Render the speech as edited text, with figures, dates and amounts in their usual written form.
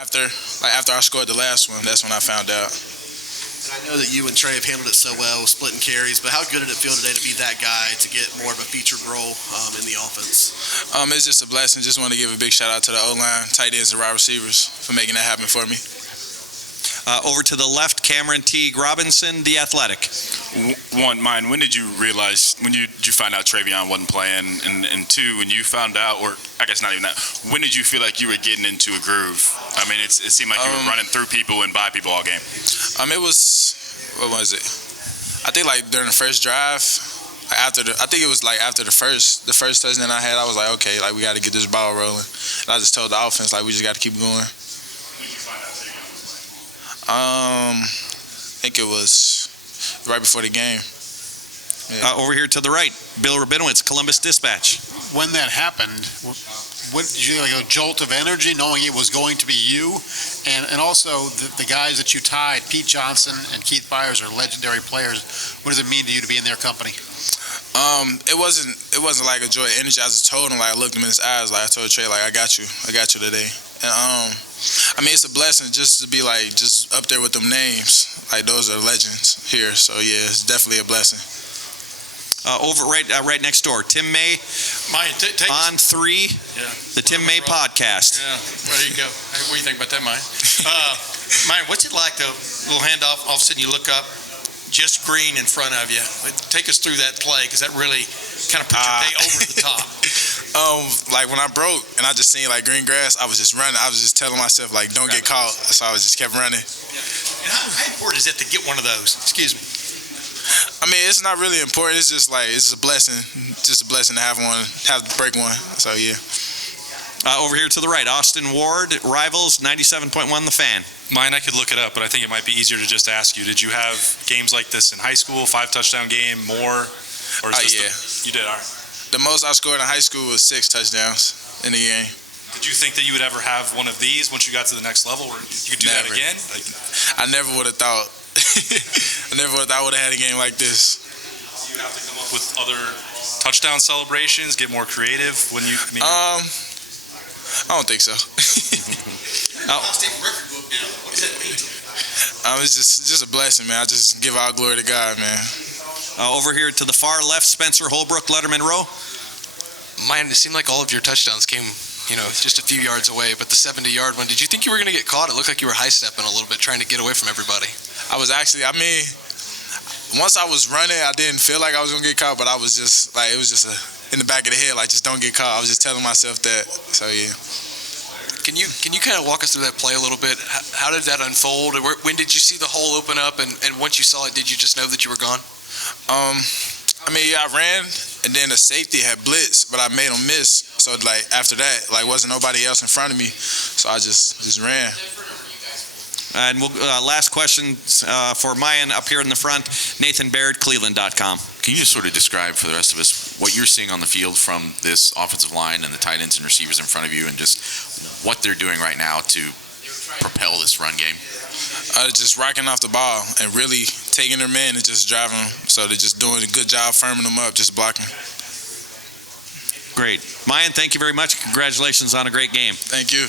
After I scored the last one, that's when I found out. And I know that you and Trey have handled it so well, splitting carries, but how good did it feel today to be that guy, to get more of a featured role in the offense? It's just a blessing. Just want to give a big shout out to the O-line, tight ends, and wide receivers for making that happen for me. Over to the left, Cameron Teague Robinson, The Athletic. Miyan, when did you realize, did you find out Travion wasn't playing? And two, when you found out, or I guess not even that, when did you feel like you were getting into a groove? I mean, it seemed like you were running through people and by people all game. What was it? I think like during the first drive, after the first touchdown I had, I was like, okay, like we got to get this ball rolling. And I just told the offense, like, we just got to keep going. I think it was right before the game. Yeah. Over here to the right, Bill Rabinowitz, Columbus Dispatch. When that happened, what did you like, a jolt of energy knowing it was going to be you? And also the guys that you tied, Pete Johnson and Keith Byers, are legendary players. What does it mean to you to be in their company? It wasn't like a joy of energy. I just told him, like, I looked him in his eyes, like I told Trey, like, I got you today. And I mean, it's a blessing just to be like just up there with them names. Like, those are legends here. So yeah, it's definitely a blessing. Over right next door, Tim May. Miyan, take on 3. Yeah. The Tim May podcast. Yeah, there you go. Hey, what do you think about that, Miyan? Miyan, what's it like, though? Little handoff, all of a sudden you look up, just green in front of you. Take us through that play, because that really kind of put your day over the top. Like when I broke and I just seen like green grass, I was just running. I was just telling myself, like, don't get caught. So I just kept running. Yeah. And how important is it to get one of those? Excuse me. I mean, it's not really important. It's just like, it's a blessing. Just a blessing to have to break one. So yeah. Over here to the right, Austin Ward, Rivals, 97.1 The Fan. Mine, I could look it up, but I think it might be easier to just ask you. Did you have games like this in high school, 5-touchdown game, more? Or is this you did, all right. The most I scored in high school was 6 touchdowns in the game. Did you think that you would ever have one of these once you got to the next level, where you could do that again? I never would have thought. I never would have thought I would have had a game like this. Do you have to come up with other touchdown celebrations, get more creative when you? I don't think so. It's just a blessing, man. I just give all glory to God, man. Over here to the far left, Spencer Holbrook, Letterman Row. Miyan, it seemed like all of your touchdowns came, just a few yards away, but the 70-yard one, did you think you were going to get caught? It looked like you were high-stepping a little bit, trying to get away from everybody. I was actually, once I was running, I didn't feel like I was going to get caught, but I was just, like, it was just in the back of the head, like, just don't get caught. I was just telling myself that, so yeah. Can you kind of walk us through that play a little bit? How did that unfold? When did you see the hole open up, and once you saw it, did you just know that you were gone? I ran, and then the safety had blitzed, but I made him miss. So, like, after that, like, wasn't nobody else in front of me, so I just ran. And last question for Miyan up here in the front, Nathan Baird, Cleveland.com. Can you just sort of describe for the rest of us what you're seeing on the field from this offensive line and the tight ends and receivers in front of you, and just what they're doing right now to propel this run game? Just rocking off the ball and really taking their men and just driving them. So they're just doing a good job firming them up, just blocking. Great. Miyan, thank you very much. Congratulations on a great game. Thank you.